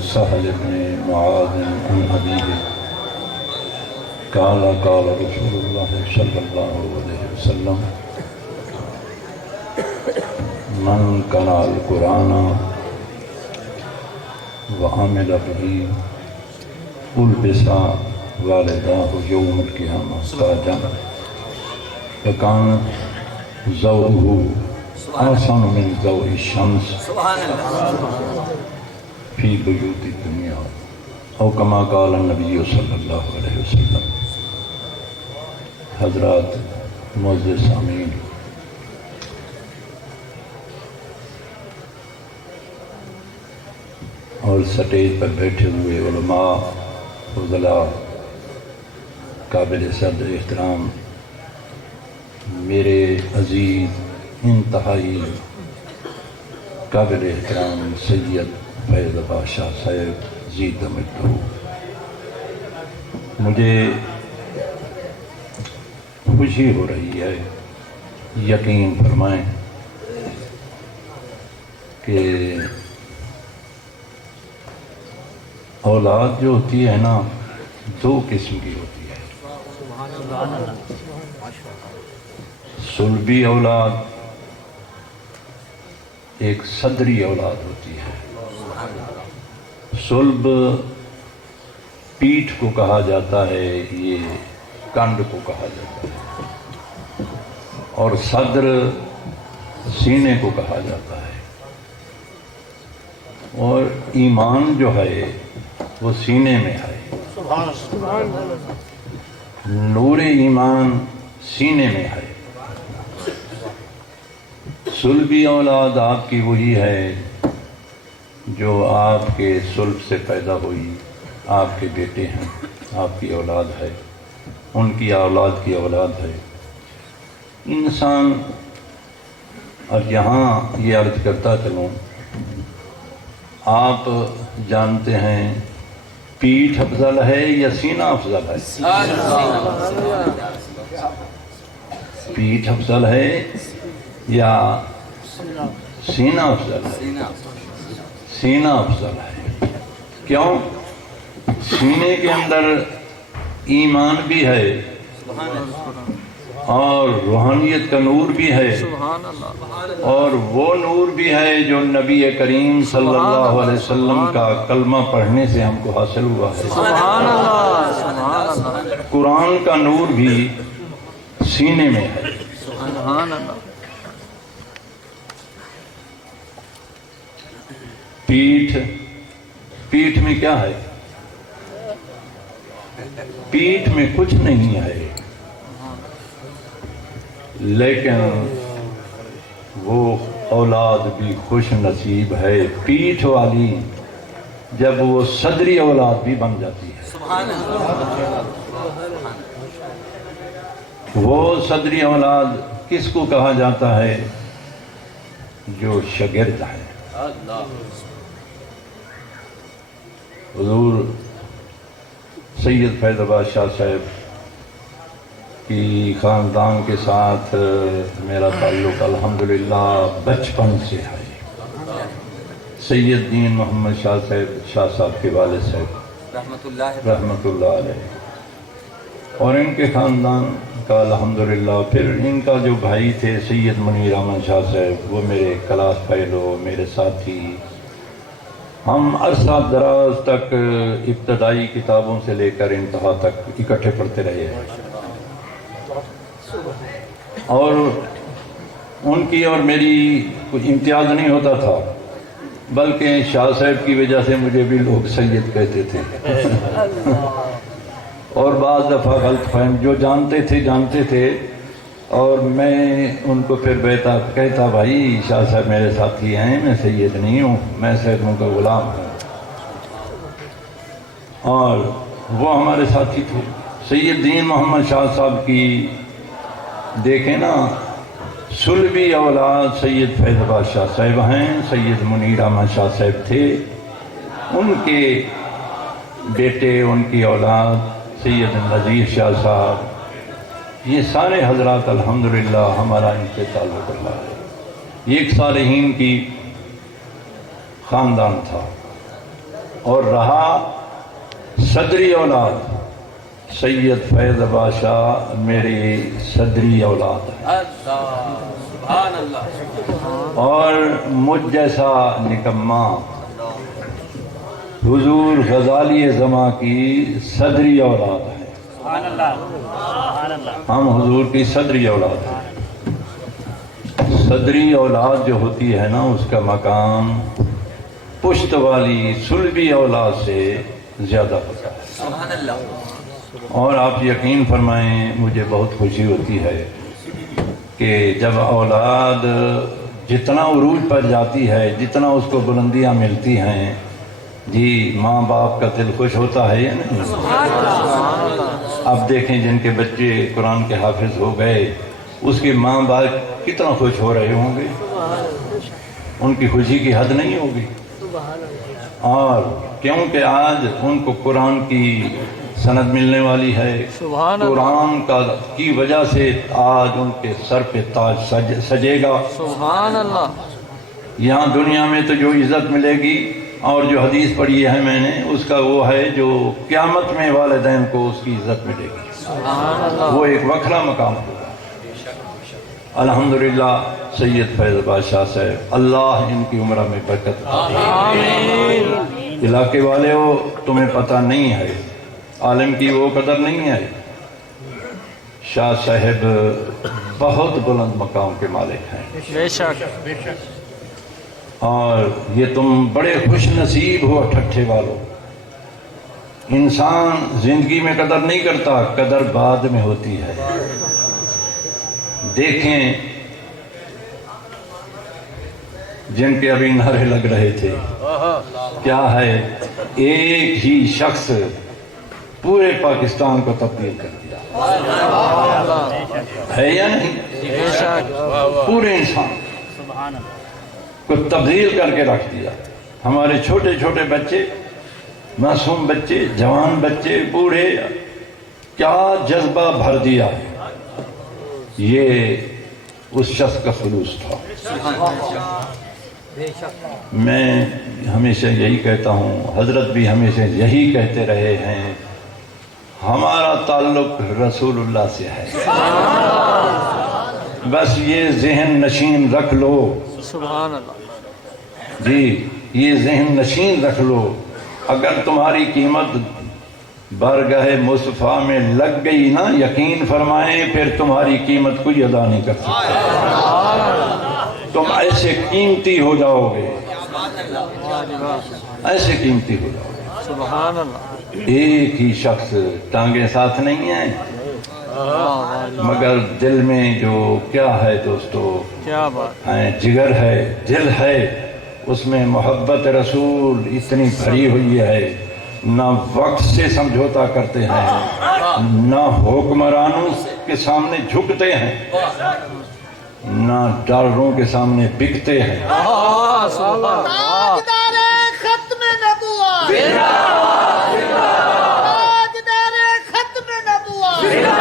سهل بن معاذ عن أبيه قال قال رسول الله صلى الله عليه وسلم من قرأ القرآن وعمل به ألبس والداه يوم القيامة تاجا فكان ضوءه أحسن من ضوء الشمس في بيوت الدنيا او كما قال النبی صلی اللہ علیہ وسلم۔ حضرات معزز سامعین، اور سٹیج پر بیٹھے ہوئے علماء، فضلاء، قابل صدر احترام میرے عزیز انتہائی قابل احترام سید فیض بادشاہ صاحب زید مجدہ، مجھے خوشی ہو رہی ہے، یقین فرمائیں کہ اولاد جو ہوتی ہے نا، دو قسم کی ہوتی ہے، صلبی اولاد، ایک صدری اولاد ہوتی ہے۔ صلب پیٹھ کو کہا جاتا ہے، یہ کنڈ کو کہا جاتا ہے، اور صدر سینے کو کہا جاتا ہے، اور ایمان جو ہے وہ سینے میں ہے، نور ایمان سینے میں ہے۔ صلبی اولاد آپ کی وہی ہے جو آپ کے صلب سے پیدا ہوئی، آپ کے بیٹے ہیں، آپ کی اولاد ہے، ان کی اولاد کی اولاد ہے۔ انسان، اور یہاں یہ عرض کرتا چلوں، آپ جانتے ہیں پیٹھ افضل ہے یا سینہ افضل ہے؟ پیٹھ افضل ہے یا سینہ افضل ہے؟ سینہ افضل ہے۔ کیوں؟ سینے کے اندر ایمان بھی ہے اور روحانیت کا نور بھی ہے، اور وہ نور بھی ہے جو نبی کریم صلی اللہ علیہ وسلم کا کلمہ پڑھنے سے ہم کو حاصل ہوا ہے۔ قرآن کا نور بھی سینے میں ہے۔ پیٹھ میں کیا ہے؟ پیٹھ میں کچھ نہیں ہے، لیکن وہ اولاد بھی خوش نصیب ہے پیٹھ والی جب وہ صدری اولاد بھی بن جاتی ہے۔ وہ صدری اولاد کس کو کہا جاتا ہے؟ جو شاگرد ہے۔ حضور سید فیض بادشاہ صاحب کی خاندان کے ساتھ میرا تعلق الحمدللہ بچپن سے ہے۔ سید دین محمد شاہ صاحب کے والد صاحب رحمت اللہ علیہ، اور ان کے خاندان کا الحمدللہ، پھر ان کا جو بھائی تھے سید منیر احمد شاہ صاحب، وہ میرے کلاس فیلو، میرے ساتھی، ہم عرصہ دراز تک ابتدائی کتابوں سے لے کر انتہا تک اکٹھے پڑھتے رہے ہیں، اور ان کی اور میری کوئی امتیاز نہیں ہوتا تھا، بلکہ شاہ صاحب کی وجہ سے مجھے بھی لوگ سید کہتے تھے، اور بعض دفعہ غلط فہم، جو جانتے تھے، اور میں ان کو پھر کہتا بھائی شاہ صاحب میرے ساتھی ہیں، میں سید نہیں ہوں، میں سیدوں کا غلام ہوں، اور وہ ہمارے ساتھی تھے۔ سید دین محمد شاہ صاحب کی دیکھیں نا، صلبی اولاد سید فیض بادشاہ صاحب ہیں، سید منیر احمد شاہ صاحب تھے، ان کے بیٹے، ان کی اولاد سید نذیر شاہ صاحب، یہ سارے حضرات الحمدللہ ہمارا ان سے تعلق رہا ہے۔ یہ ایک صالحین کی خاندان تھا، اور رہا صدری اولاد، سید فیض بادشاہ میری صدری اولاد ہے، سبحان اللہ، اور مجھ جیسا نکما حضور غزالی زماں کی صدری اولاد ہے۔ سبحان اللہ، سبحان اللہ، ہم حضور کی صدری اولاد ہیں۔ صدری اولاد جو ہوتی ہے نا، اس کا مقام پشت والی صلبی اولاد سے زیادہ ہوتا ہے۔ سبحان اللہ، اور آپ یقین فرمائیں، مجھے بہت خوشی ہوتی ہے کہ جب اولاد جتنا عروج پر جاتی ہے، جتنا اس کو بلندیاں ملتی ہیں، جی ماں باپ کا دل خوش ہوتا ہے یا نہیں؟ اب دیکھیں جن کے بچے قرآن کے حافظ ہو گئے، اس کے ماں باپ کتنا خوش ہو رہے ہوں گے، ان کی خوشی کی حد نہیں ہوگی۔ اور کیونکہ آج ان کو قرآن کی سند ملنے والی ہے، قرآن کی وجہ سے آج ان کے سر پہ تاج سجے گا۔ سبحان اللہ، یہاں دنیا میں تو جو عزت ملے گی، اور جو حدیث پڑھی ہے میں نے، اس کا وہ ہے جو قیامت میں والدین کو اس کی عزت ملے گی، سبحان اللہ، وہ ایک وکھرا مقام ہوگا۔ الحمدللہ سید فیض بادشاہ صاحب، اللہ ان کی عمرہ میں برکت آمین، علاقے والے ہو، تمہیں پتہ نہیں ہے، عالم کی وہ قدر نہیں ہے۔ شاہ صاحب بہت بلند مقام کے مالک ہیں، بے شک، اور یہ تم بڑے خوش نصیب ہو ٹھٹھے والوں۔ انسان زندگی میں قدر نہیں کرتا، قدر بعد میں ہوتی ہے۔ دیکھیں جن کے ابھی نعرے لگ رہے تھے، کیا ہے، ایک ہی شخص پورے پاکستان کو تبدیل کر دیا ہے یا نہیں؟ بے شک، پورے انسان کو تبدیل کر کے رکھ دیا۔ ہمارے چھوٹے چھوٹے بچے، معصوم بچے، جوان بچے، بوڑھے، کیا جذبہ بھر دیا ہے۔ یہ اس شخص کا خلوص تھا۔ میں ہمیشہ یہی کہتا ہوں، حضرت بھی ہمیشہ یہی کہتے رہے ہیں، ہمارا تعلق رسول اللہ سے ہے، بس یہ ذہن نشین رکھ لو، سبحان اللہ، جی یہ ذہن نشین رکھ لو، اگر تمہاری قیمت بارگاہ مصطفیٰ میں لگ گئی نا، یقین فرمائیں پھر تمہاری قیمت کوئی ادا نہیں کر سکتا۔ تم ایسے قیمتی ہو جاؤ گے، ایسے قیمتی ہو جاؤ گے۔ سبحان اللہ، ایک ہی شخص، ٹانگیں ساتھ نہیں ہیں، مگر دل میں جو کیا ہے دوستو، کیا بات، جگر ہے، دل ہے، اس میں محبت رسول اتنی بھری ہوئی ہے، نہ وقت سے سمجھوتا کرتے ہیں، نہ حکمرانوں کے سامنے جھکتے ہیں، نہ ڈالروں کے سامنے بکتے ہیں۔ سبحان اللہ، تاجدار ختم نبوت، تاجدار ختم نبوت، لبیک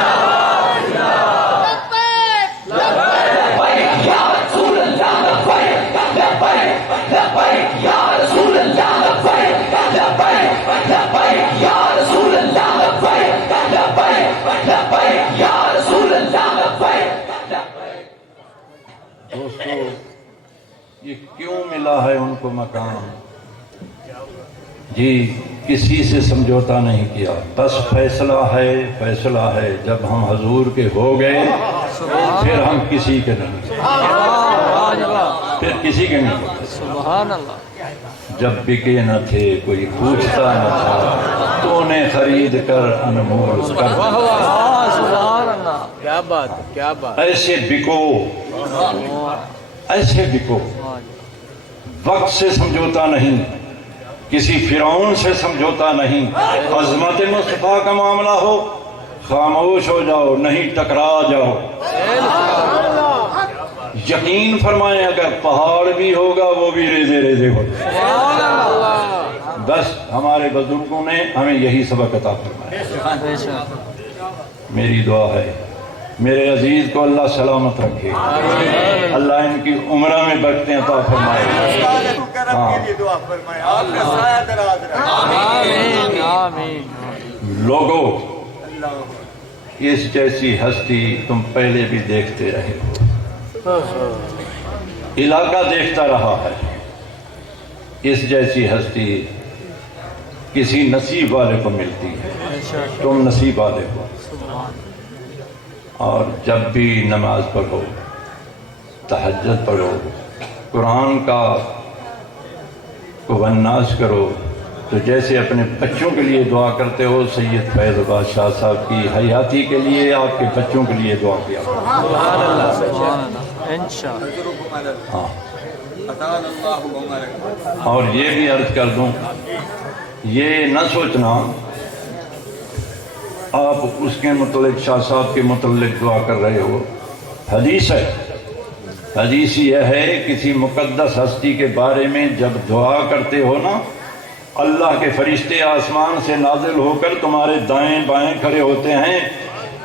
دوستو، یہ کیوں ملا ہے ان کو مقام؟ جی کسی سے سمجھوتا نہیں کیا، بس فیصلہ ہے، فیصلہ ہے، جب ہم حضور کے ہو گئے پھر ہم کسی کے نہیں، پھر کسی کے نہیں۔ سبحان اللہ، جب بکے نہ تھے کوئی پوچھتا نہ تھا، تو نے خرید کر انمول کر دیا۔ سبحان اللہ، کیا بات ہے، کیا بات، ایسے بکو، ایسے بکو، وقت سے سمجھوتا نہیں، کسی فرعون سے سمجھوتا نہیں۔ عظمت مصطفیٰ کا معاملہ ہو، خاموش ہو جاؤ، نہیں ٹکرا جاؤ۔ یقین فرمائیں اگر پہاڑ بھی ہوگا وہ بھی ریزے ریزے ہوگا۔ بس ہمارے بزرگوں نے ہمیں یہی سبق عطا فرمایا۔ بے شک، میری دعا ہے میرے عزیز کو اللہ سلامت رکھے، اللہ ان کی عمرہ میں برکتیں عطا فرمائے، کرم کے لیے دعا فرمائے، آپ کا سایہ دراز رہے۔ آمین آمین لوگوں، اللہ اس جیسی ہستی تم پہلے بھی دیکھتے رہے ہو، علاقہ دیکھتا رہا ہے۔ اس جیسی ہستی کسی نصیب والے کو ملتی ہے، تم نصیب والے ہو۔ اور جب بھی نماز پڑھو، تہجد پڑھو، قرآن کا والناس کرو، تو جیسے اپنے بچوں کے لیے دعا کرتے ہو، سید فیض عباد شاہ صاحب کی حیاتی کے لیے، آپ کے بچوں کے لیے دعا کیا کرو۔ سبحان اللہ سبحان اللہ انشاءاللہ ہاں، اطال اللہ عمرک۔ اور یہ بھی عرض کر دوں، یہ نہ سوچنا آپ اس کے متعلق، شاہ صاحب کے متعلق دعا کر رہے ہو۔ حدیث ہے، حدیث یہ ہے، کسی مقدس ہستی کے بارے میں جب دعا کرتے ہو نا، اللہ کے فرشتے آسمان سے نازل ہو کر تمہارے دائیں بائیں کھڑے ہوتے ہیں،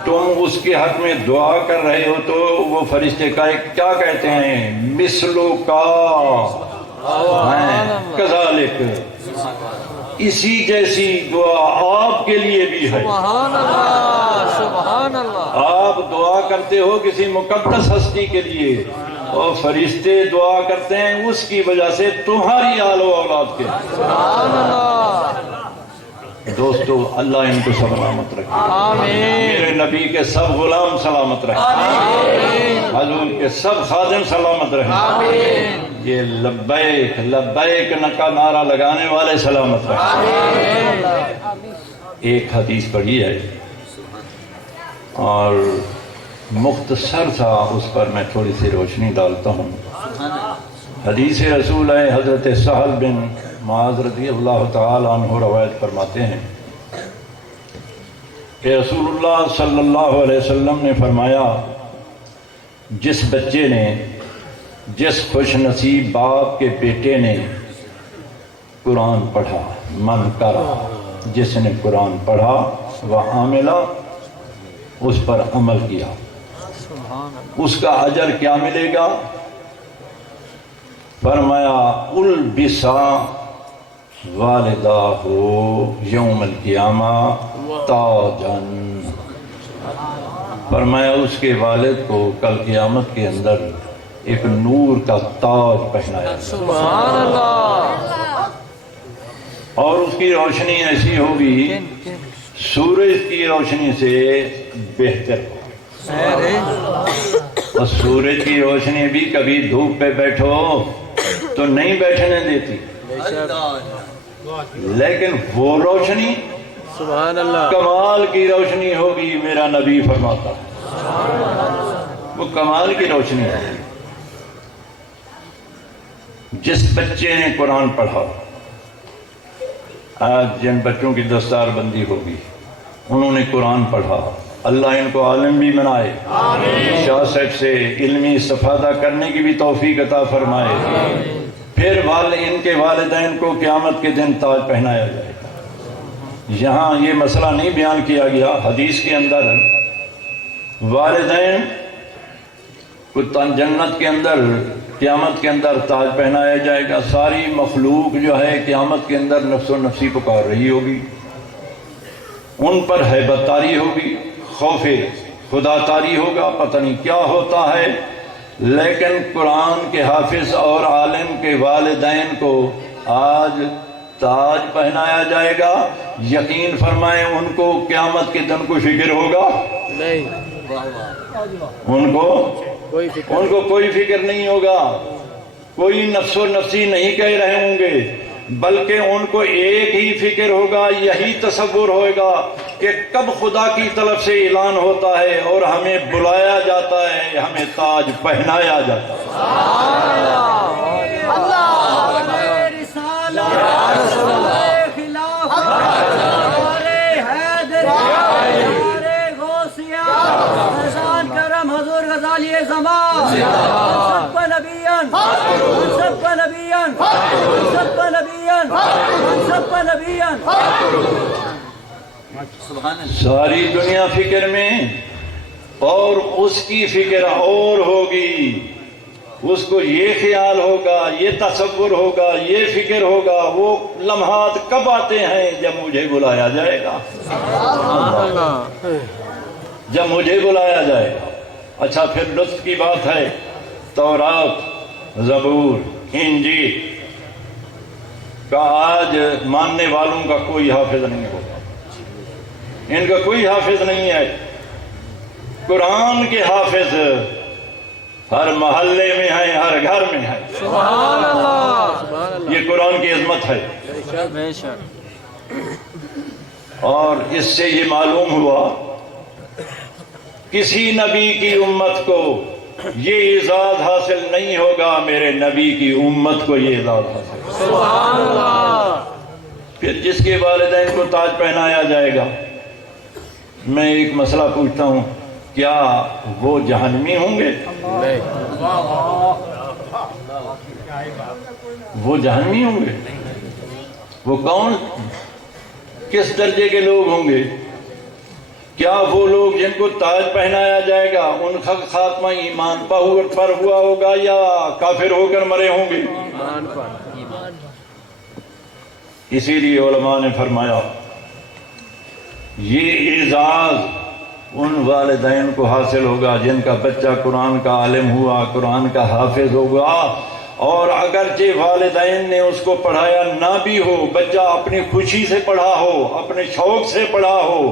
تم اس کے حق میں دعا کر رہے ہو تو وہ فرشتے کیا کہتے ہیں؟ مثلو کا کذالک، اسی جیسی دعا آپ کے لیے بھی ہے۔ سبحان اللہ سبحان اللہ آپ دعا کرتے ہو کسی مقدس ہستی کے لیے، اور فرشتے دعا کرتے ہیں اس کی وجہ سے تمہاری آل و اولاد کے۔ سبحان اللہ دوستو، اللہ ان کو سلامت رکھے، میرے نبی کے سب غلام سلامت رہے، حضور کے سب خادم سلامت رہے، یہ لبیک لبیک کا نعرہ لگانے والے سلامت رہے۔ ایک حدیث پڑھی ہے اور مختصر تھا، اس پر میں تھوڑی سی روشنی ڈالتا ہوں۔ حدیث رسول ہے، حضرت سہل بن معاذ رضی اللہ تعالی عنہ روایت فرماتے ہیں کہ رسول اللہ صلی اللہ علیہ وسلم نے فرمایا، جس بچے نے، جس خوش نصیب باپ کے بیٹے نے قرآن پڑھا، من کرا، جس نے قرآن پڑھا وہ عاملہ، اس پر عمل کیا، اس کا اجر کیا ملے گا؟ فرمایا البسا والداہ یوم القیامہ تاجن، فرمایا اس کے والد کو کل قیامت کے اندر ایک نور کا تاج پہنایا، سبحان اللہ اور اس کی روشنی ایسی ہوگی سورج کی روشنی سے بہتر ہو۔ اور سورج کی روشنی بھی کبھی دھوپ پہ بیٹھو تو نہیں بیٹھنے دیتی، لیکن وہ روشنی سبحان اللہ کمال کی روشنی ہوگی، میرا نبی فرماتا ہے، وہ کمال کی روشنی ہے۔ جس بچے نے قرآن پڑھا، آج جن بچوں کی دستار بندی ہوگی، انہوں نے قرآن پڑھا، اللہ ان کو عالم بھی بنائے، شاہ صاحب سے علمی استفادہ کرنے کی بھی توفیق عطا فرمائے، پھر ان کے والدین کو قیامت کے دن تاج پہنایا جائے گا۔ یہاں یہ مسئلہ نہیں بیان کیا گیا، حدیث کے اندر والدین کو جنت کے اندر قیامت کے اندر تاج پہنایا جائے گا۔ ساری مخلوق جو ہے قیامت کے اندر نفس و نفسی پکار رہی ہوگی، ان پر ہیبت طاری ہوگی، خوف خدا طاری ہوگا، پتہ نہیں کیا ہوتا ہے، لیکن قرآن کے حافظ اور عالم کے والدین کو آج تاج پہنایا جائے گا۔ یقین فرمائیں ان کو قیامت کے دن کو فکر ہوگا نہیں، ان کو کوئی فکر نہیں ہوگا، کوئی نفس و نفسی نہیں کہہ رہے ہوں گے، بلکہ ان کو ایک ہی فکر ہوگا، یہی تصور ہوگا کہ کب خدا کی طرف سے اعلان ہوتا ہے اور ہمیں بلایا جاتا ہے، ہمیں تاج پہنایا جاتا ہے۔ حضور غزالی زمان سب نبیان سب نبیان سب نبیان سب نبیان، ساری دنیا فکر میں، اور اس کی فکر اور ہوگی اس کو یہ خیال ہوگا، یہ تصور ہوگا، یہ فکر ہوگا، وہ لمحات کب آتے ہیں؟ جب مجھے بلایا جائے گا، جب مجھے بلایا جائے گا۔ اچھا پھر لطف کی بات ہے، تورات، زبور، انجیل کا آج ماننے والوں کا کوئی حافظ نہیں ہوگا، ان کا کوئی حافظ نہیں ہے۔ قرآن کے حافظ ہر محلے میں ہیں، ہر گھر میں ہیں۔ سبحان اللہ، یہ قرآن کی عظمت ہے۔ بے شک۔ اور اس سے یہ معلوم ہوا کسی نبی کی امت کو یہ اعزاز حاصل نہیں ہوگا، میرے نبی کی امت کو یہ اعزاز حاصل ہوگا۔ سبحان اللہ۔ پھر جس کے والدین کو تاج پہنایا جائے گا، میں ایک مسئلہ پوچھتا ہوں، کیا وہ جہنمی ہوں گے؟ وہ جہنمی ہوں گے؟ وہ کون، کس درجے کے لوگ ہوں گے؟ کیا وہ لوگ جن کو تاج پہنایا جائے گا ان کا خاتمہ ایمان پر ہوا ہوگا یا کافر ہو کر مرے ہوں گے؟ اسی لیے علماء نے فرمایا یہ اعزاز ان والدین کو حاصل ہوگا جن کا بچہ قرآن کا عالم ہوا، قرآن کا حافظ ہوگا، اور اگرچہ والدین نے اس کو پڑھایا نہ بھی ہو، بچہ اپنی خوشی سے پڑھا ہو، اپنے شوق سے پڑھا ہو،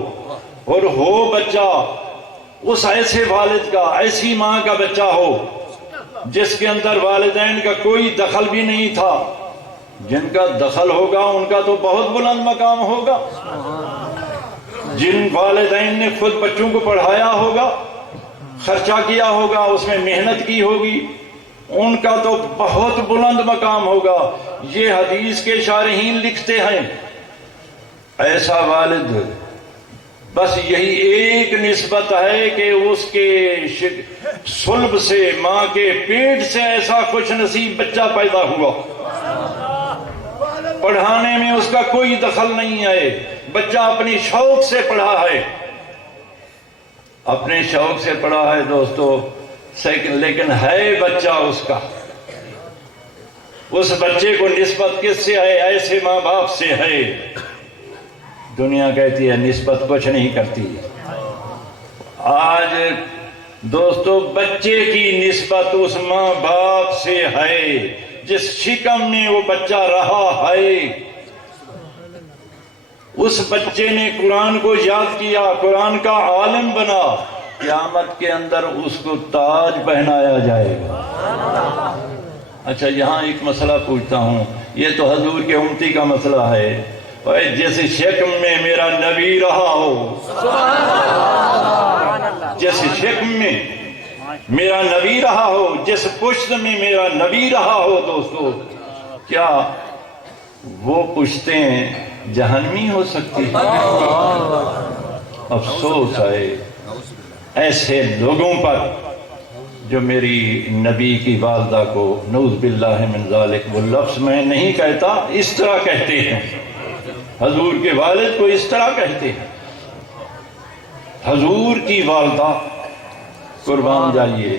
اور ہو بچہ اس ایسے والد کا، ایسی ماں کا بچہ ہو جس کے اندر والدین کا کوئی دخل بھی نہیں تھا، جن کا دخل ہوگا ان کا تو بہت بلند مقام ہوگا۔ جن والدین نے خود بچوں کو پڑھایا ہوگا، خرچہ کیا ہوگا، اس میں محنت کی ہوگی، ان کا تو بہت بلند مقام ہوگا۔ یہ حدیث کے شارحین لکھتے ہیں ایسا والد بس یہی ایک نسبت ہے کہ اس کے صلب سے، ماں کے پیٹ سے ایسا خوش نصیب بچہ پیدا ہوا، پڑھانے میں اس کا کوئی دخل نہیں ہے، بچہ اپنی شوق سے پڑھا ہے، اپنے شوق سے پڑھا ہے دوستو، لیکن ہے بچہ اس کا، اس بچے کو نسبت کس سے ہے؟ ایسے ماں باپ سے ہے۔ دنیا کہتی ہے نسبت کچھ نہیں کرتی۔ آج دوستو بچے کی نسبت اس ماں باپ سے ہے جس شکم میں وہ بچہ رہا ہے۔ اس بچے نے قرآن کو یاد کیا، قرآن کا عالم بنا، قیامت کے اندر اس کو تاج پہنایا جائے گا۔ اچھا یہاں ایک مسئلہ پوچھتا ہوں، یہ تو حضور کے امتی کا مسئلہ ہے، جس شکم میں میرا نبی رہا ہو، جس شکم میں میرا نبی رہا ہو، جس پشت میں میرا نبی رہا ہو، دوستو کیا وہ پشتیں جہنمی ہو سکتی ہیں؟ افسوس ہے ایسے لوگوں پر جو میری نبی کی والدہ کو، نعوذ باللہ من ذالک، وہ لفظ میں نہیں کہتا، اس طرح کہتے ہیں، حضور کے والد کو اس طرح کہتے ہیں۔ حضور کی والدہ، قربان جائیے،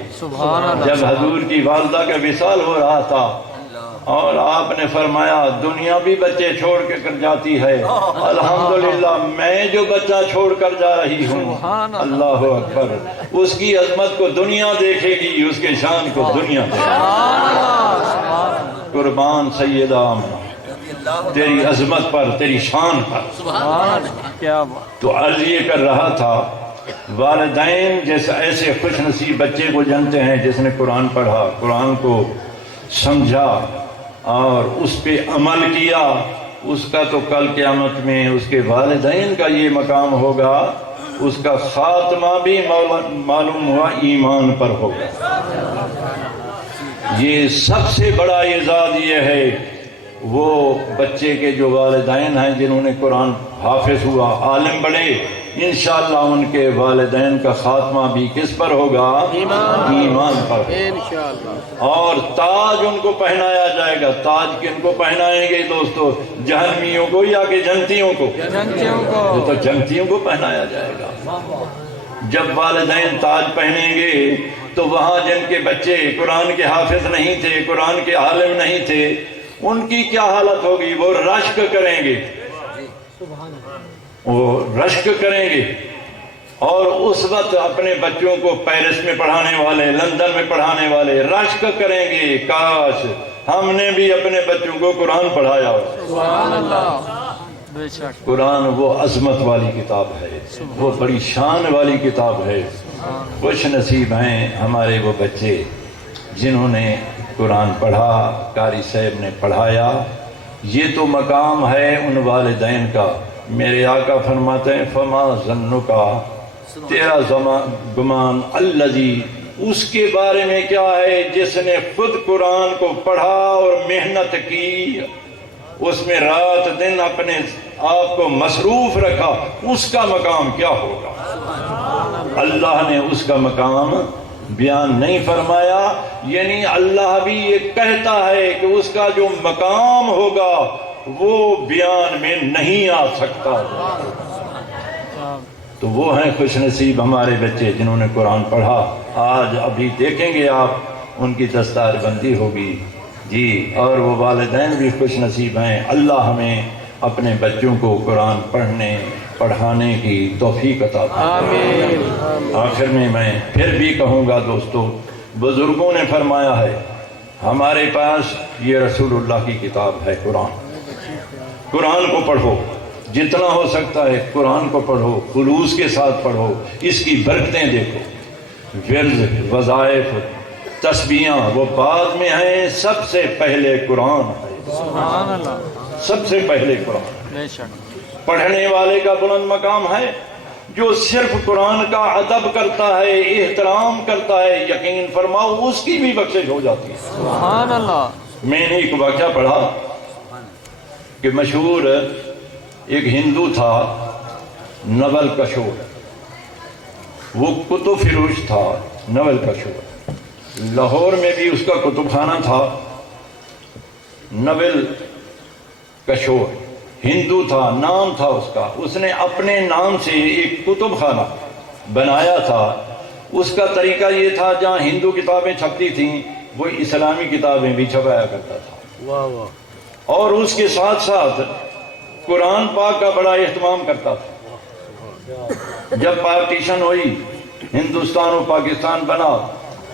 جب حضور کی والدہ کا وصال ہو رہا تھا اور آپ نے فرمایا دنیا بھی بچے چھوڑ کے کر جاتی ہے، الحمدللہ میں جو بچہ چھوڑ کر جا رہی ہوں، اللہ اکبر، اس کی عظمت کو دنیا دیکھے گی، اس کے شان کو دنیا دیکھے گی۔ قربان سیدہ آمنہ، تیری عظمت پر، تیری شان پر۔ تو عرض یہ کر رہا تھا، والدین جیسے ایسے خوش نصیب بچے کو جانتے ہیں جس نے قرآن پڑھا، قرآن کو سمجھا اور اس پہ عمل کیا، اس کا تو کل قیامت میں اس کے والدین کا یہ مقام ہوگا، اس کا خاتمہ بھی معلوم ہوا ایمان پر ہوگا۔ یہ سب سے بڑا اعزاز یہ ہے وہ بچے کے جو والدین ہیں جنہوں نے قرآن حافظ ہوا، عالم بڑھے، انشاءاللہ ان کے والدین کا خاتمہ بھی کس پر ہوگا؟ ایمان پر انشاءاللہ۔ اور تاج ان کو پہنایا جائے گا۔ تاج کن کو پہنائیں گے دوستو؟ جہنمیوں کو یا کہ جنتیوں کو؟ وہ تو جنتیوں کو پہنایا جائے گا۔ جب والدین تاج پہنیں گے تو وہاں جن کے بچے قرآن کے حافظ نہیں تھے، قرآن کے عالم نہیں تھے، ان کی کیا حالت ہوگی؟ وہ رشک کریں گے، وہ رشک کریں گے، اور اس وقت اپنے بچوں کو پیرس میں پڑھانے والے، لندن میں پڑھانے والے رشک کریں گے، کاش ہم نے بھی اپنے بچوں کو قرآن پڑھایا ہو۔ سبحان اللہ، بے شک، قرآن وہ عظمت والی کتاب ہے، وہ بڑی شان والی کتاب ہے۔ خوش نصیب ہیں ہمارے وہ بچے جنہوں نے قرآن پڑھا، قاری صاحب نے پڑھایا۔ یہ تو مقام ہے ان والدین کا۔ میرے آقا فرماتے ہیں فما ظنک، تیرا گمان الذی، اس کے بارے میں کیا ہے جس نے خود قرآن کو پڑھا اور محنت کی، اس میں رات دن اپنے آپ کو مصروف رکھا، اس کا مقام کیا ہوگا؟ اللہ نے اس کا مقام بیان نہیں فرمایا، یعنی اللہ بھی یہ کہتا ہے کہ اس کا جو مقام ہوگا وہ بیان میں نہیں آ سکتا۔ تو وہ ہیں خوش نصیب ہمارے بچے جنہوں نے قرآن پڑھا۔ آج ابھی دیکھیں گے آپ ان کی دستار بندی ہوگی جی، اور وہ والدین بھی خوش نصیب ہیں۔ اللہ ہمیں اپنے بچوں کو قرآن پڑھنے پڑھانے کی توفیق عطا فرمائے۔ آخر میں پھر بھی کہوں گا دوستو، بزرگوں نے فرمایا ہے ہمارے پاس یہ رسول اللہ کی کتاب ہے قرآن۔ قرآن کو پڑھو، جتنا ہو سکتا ہے قرآن کو پڑھو، خلوص کے ساتھ پڑھو، اس کی برکتیں دیکھو۔ ورد، وظائف، تسبیحاں وہ بعد میں ہیں، سب سے پہلے قرآن ہے۔ سبحان اللہ، سب سے پہلے قرآن۔ بے شک، پڑھنے والے کا بلند مقام ہے، جو صرف قرآن کا ادب کرتا ہے، احترام کرتا ہے، یقین فرماؤ اس کی بھی بخشش ہو جاتی ہے۔ سبحان اللہ، میں نے ایک واقعہ پڑھا کہ مشہور ایک ہندو تھا نول کشور، وہ کتب فروش تھا نول کشور۔ لاہور میں بھی اس کا کتب خانہ تھا، نول کشور ہندو تھا، نام تھا اس کا۔ اس نے اپنے نام سے ایک کتب خانہ بنایا تھا۔ اس کا طریقہ یہ تھا جہاں ہندو کتابیں چھپتی تھیں وہ اسلامی کتابیں بھی چھپایا کرتا تھا، اور اس کے ساتھ ساتھ قرآن پاک کا بڑا اہتمام کرتا تھا۔ جب پارٹیشن ہوئی، ہندوستان و پاکستان بنا،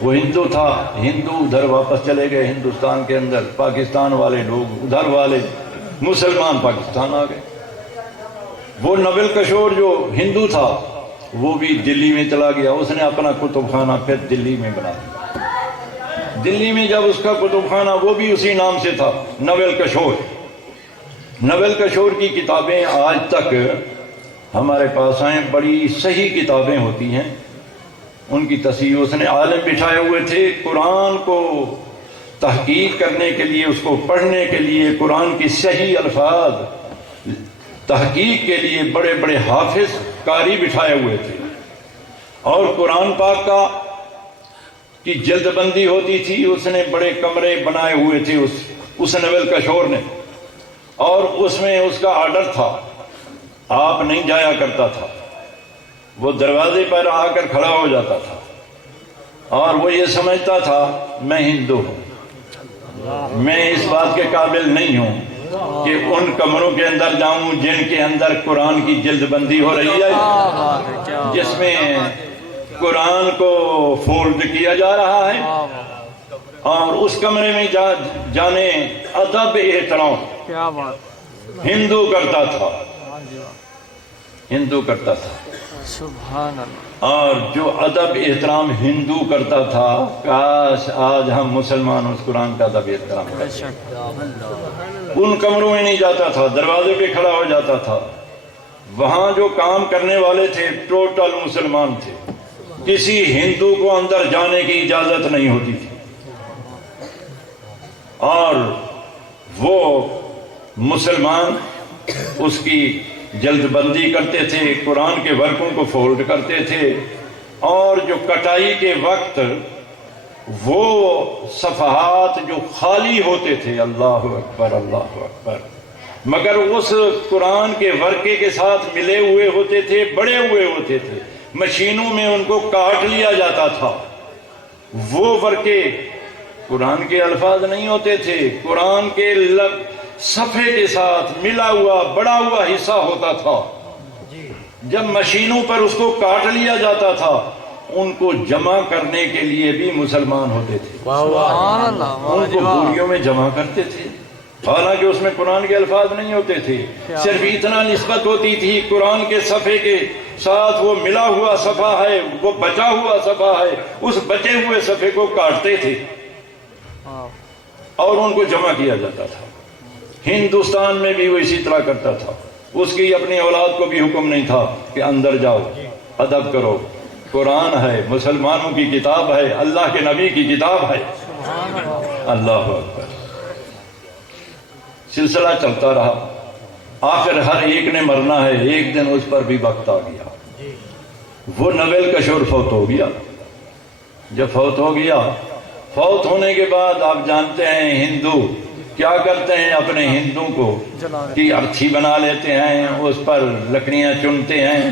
وہ ہندو تھا، ہندو ادھر واپس چلے گئے ہندوستان کے اندر، پاکستان والے لوگ ادھر، والے مسلمان پاکستان آ گئے۔ وہ نول کشور جو ہندو تھا وہ بھی دلی میں چلا گیا، اس نے اپنا کتب خانہ پھر دلی میں بنا دیا۔ دلی میں جب اس کا کتب خانہ، وہ بھی اسی نام سے تھا، نول کشور۔ نول کشور کی کتابیں آج تک ہمارے پاس ہیں، بڑی صحیح کتابیں ہوتی ہیں، ان کی تصحیح اس نے عالم بٹھائے ہوئے تھے قرآن کو تحقیق کرنے کے لیے، اس کو پڑھنے کے لیے، قرآن کی صحیح الفاظ تحقیق کے لیے بڑے بڑے حافظ قاری بٹھائے ہوئے تھے۔ اور قرآن پاک کا کی جلد بندی ہوتی تھی، اس نے بڑے کمرے بنائے ہوئے تھے اس نول کشور نے، اور اس میں اس کا آرڈر تھا، آپ نہیں جایا کرتا تھا، وہ دروازے پر آ کر کھڑا ہو جاتا تھا، اور وہ یہ سمجھتا تھا میں ہندو ہوں، میں اس بات کے قابل نہیں ہوں کہ ان کمروں کے اندر جاؤں جن کے اندر قرآن کی جلد بندی ہو رہی ہے، جس میں قرآن کو فولڈ کیا جا رہا ہے، اور اس کمرے میں جانے ادب احترام کیا بات، ہندو کرتا تھا، ہندو کرتا تھا۔ سبحان اللہ، اور جو ادب احترام ہندو کرتا تھا، کاش آج ہم مسلمان اس قرآن کا ادب احترام بے کریں۔ شک، ان کمروں میں نہیں جاتا تھا، دروازے پہ کھڑا ہو جاتا تھا۔ وہاں جو کام کرنے والے تھے ٹوٹل مسلمان تھے، کسی ہندو کو اندر جانے کی اجازت نہیں ہوتی تھی، اور وہ مسلمان اس کی جلد بندی کرتے تھے، قرآن کے ورقوں کو فولڈ کرتے تھے، اور جو کٹائی کے وقت وہ صفحات جو خالی ہوتے تھے، اللہ اکبر اللہ اکبر، مگر اس قرآن کے ورقے کے ساتھ ملے ہوئے ہوتے تھے، بڑے ہوئے ہوتے تھے، مشینوں میں ان کو کاٹ لیا جاتا تھا، وہ ورقے قرآن کے الفاظ نہیں ہوتے تھے، قرآن کے صفحے کے ساتھ ملا ہوا بڑا ہوا حصہ ہوتا تھا۔ جب مشینوں پر اس کو کاٹ لیا جاتا تھا، ان کو جمع کرنے کے لیے بھی مسلمان ہوتے تھے، سبحان اللہ، ان کو بوریوں میں جمع کرتے تھے، حالانکہ اس میں قرآن کے الفاظ نہیں ہوتے تھے، صرف اتنا نسبت ہوتی تھی قرآن کے صفحے کے ساتھ وہ ملا ہوا صفحہ ہے، وہ بچا ہوا صفحہ ہے، اس بچے ہوئے صفحے کو کاٹتے تھے اور ان کو جمع کیا جاتا تھا۔ ہندوستان میں بھی وہ اسی طرح کرتا تھا، اس کی اپنی اولاد کو بھی حکم نہیں تھا کہ اندر جاؤ ادب کرو، قرآن ہے، مسلمانوں کی کتاب ہے، اللہ کے نبی کی کتاب ہے۔ اللہ اکبر۔ سلسلہ چلتا رہا، آخر ہر ایک نے مرنا ہے، ایک دن اس پر بھی وقت آ گیا، وہ نویل کشور فوت ہو گیا۔ جب فوت ہو گیا، فوت ہونے کے بعد آپ جانتے ہیں ہندو کیا کرتے ہیں، اپنے ہندو کو کی ارتھی بنا لیتے ہیں، اس پر لکڑیاں چنتے ہیں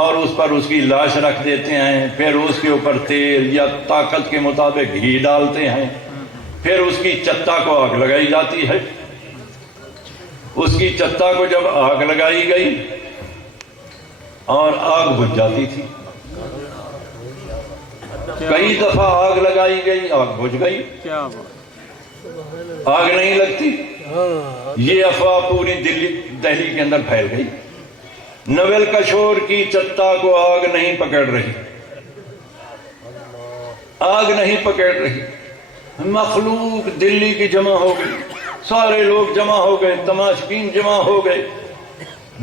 اور اس پر اس کی لاش رکھ دیتے ہیں، پھر اس کے اوپر تیل یا طاقت کے مطابق گھی ڈالتے ہیں، پھر اس کی چتا کو آگ لگائی جاتی ہے۔ اس کی چتا کو جب آگ لگائی گئی اور آگ بجھ جاتی تھی، کئی دفعہ آگ لگائی گئی، آگ بجھ گئی، کیا بات، آگ نہیں لگتی۔ یہ افواہ پوری دہلی کے اندر پھیل گئی، نویل کشور کی چتا کو آگ نہیں پکڑ رہی، آگ نہیں پکڑ رہی۔ مخلوق دلی کی جمع ہو گئی، سارے لوگ جمع ہو گئے، تماشبین جمع ہو گئے،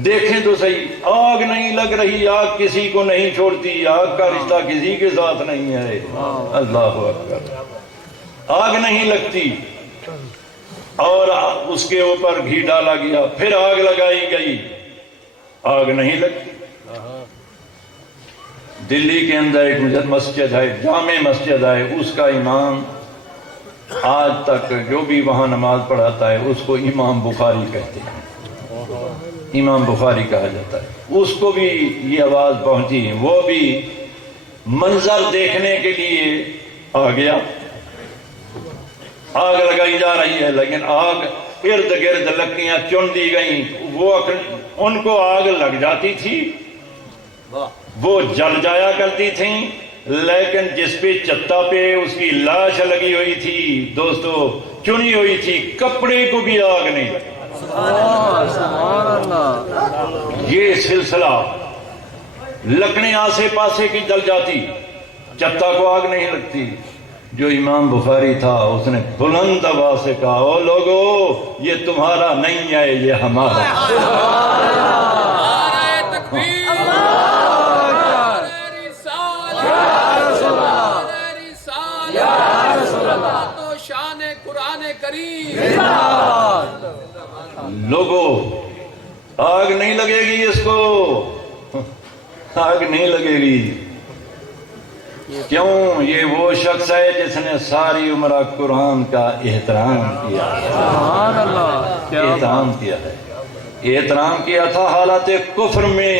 دیکھیں تو صحیح، آگ نہیں لگ رہی، آگ کسی کو نہیں چھوڑتی، آگ کا رشتہ کسی کے ساتھ نہیں ہے۔ اللہ اکبر۔ آگ نہیں لگتی اور اس کے اوپر گھی ڈالا گیا، پھر آگ لگائی گئی، آگ نہیں لگتی۔ دلی کے اندر ایک مسجد ہے، جامع مسجد ہے، اس کا امام آج تک جو بھی وہاں نماز پڑھاتا ہے اس کو امام بخاری کہتے ہیں، امام بخاری کہا جاتا ہے۔ اس کو بھی یہ آواز پہنچی، وہ بھی منظر دیکھنے کے لیے آ گیا، آگ لگائی جا رہی ہے، لیکن آگ ارد گرد لکڑیاں چن دی گئیں، وہ ان کو آگ لگ جاتی تھی، وہ جل جایا کرتی تھیں، لیکن جس پہ چتا پہ اس کی لاش لگی ہوئی تھی دوستو، چنی ہوئی تھی، کپڑے کو بھی آگ نہیں لگی۔ سبحان اللہ، یہ سلسلہ، لکڑیں آسے پاسے کی جل جاتی، چتا کو آگ نہیں لگتی۔ جو امام بخاری تھا اس نے بلند آواز سے کہا، او لوگو یہ تمہارا نہیں ہے، یہ ہمارا ہے۔ لوگو آگ نہیں لگے گی، اس کو آگ نہیں لگے گی۔ کیوں؟ یہ وہ شخص ہے جس نے ساری عمر قرآن کا احترام کیا، سبحان اللہ، احترام کیا ہے، احترام کیا تھا حالت کفر میں۔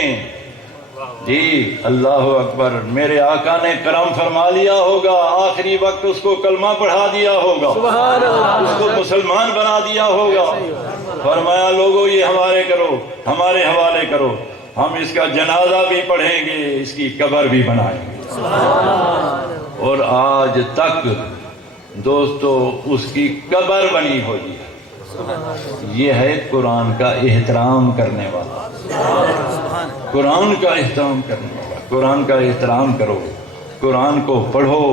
جی اللہ اکبر۔ میرے آقا نے کرم فرما لیا ہوگا، آخری وقت اس کو کلمہ پڑھا دیا ہوگا، اس کو مسلمان بنا دیا ہوگا، فرمایا لوگوں یہ ہمارے کرو، ہمارے حوالے کرو، ہم اس کا جنازہ بھی پڑھیں گے، اس کی قبر بھی بنائیں گے۔ اور آج تک دوستو اس کی قبر بنی ہوئی ہے۔ یہ ہے قرآن کا احترام کرنے والا، قرآن کا احترام کرنے والا۔ قرآن کا احترام کرو، قرآن کو پڑھو۔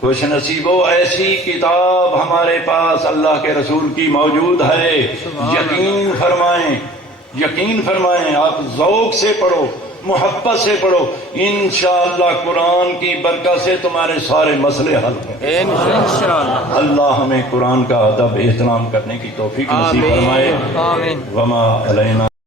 خوش نصیبو، ایسی کتاب ہمارے پاس اللہ کے رسول کی موجود ہے، یقین فرمائیں، یقین فرمائیں، آپ ذوق سے پڑھو، محبت سے پڑھو، انشاءاللہ قرآن کی برکت سے تمہارے سارے مسئلے حل ہوں گے انشاءاللہ۔ اللہ ہمیں قرآن کا ادب احترام کرنے کی توفیق نصیب فرمائے۔ آمین۔ وما علینا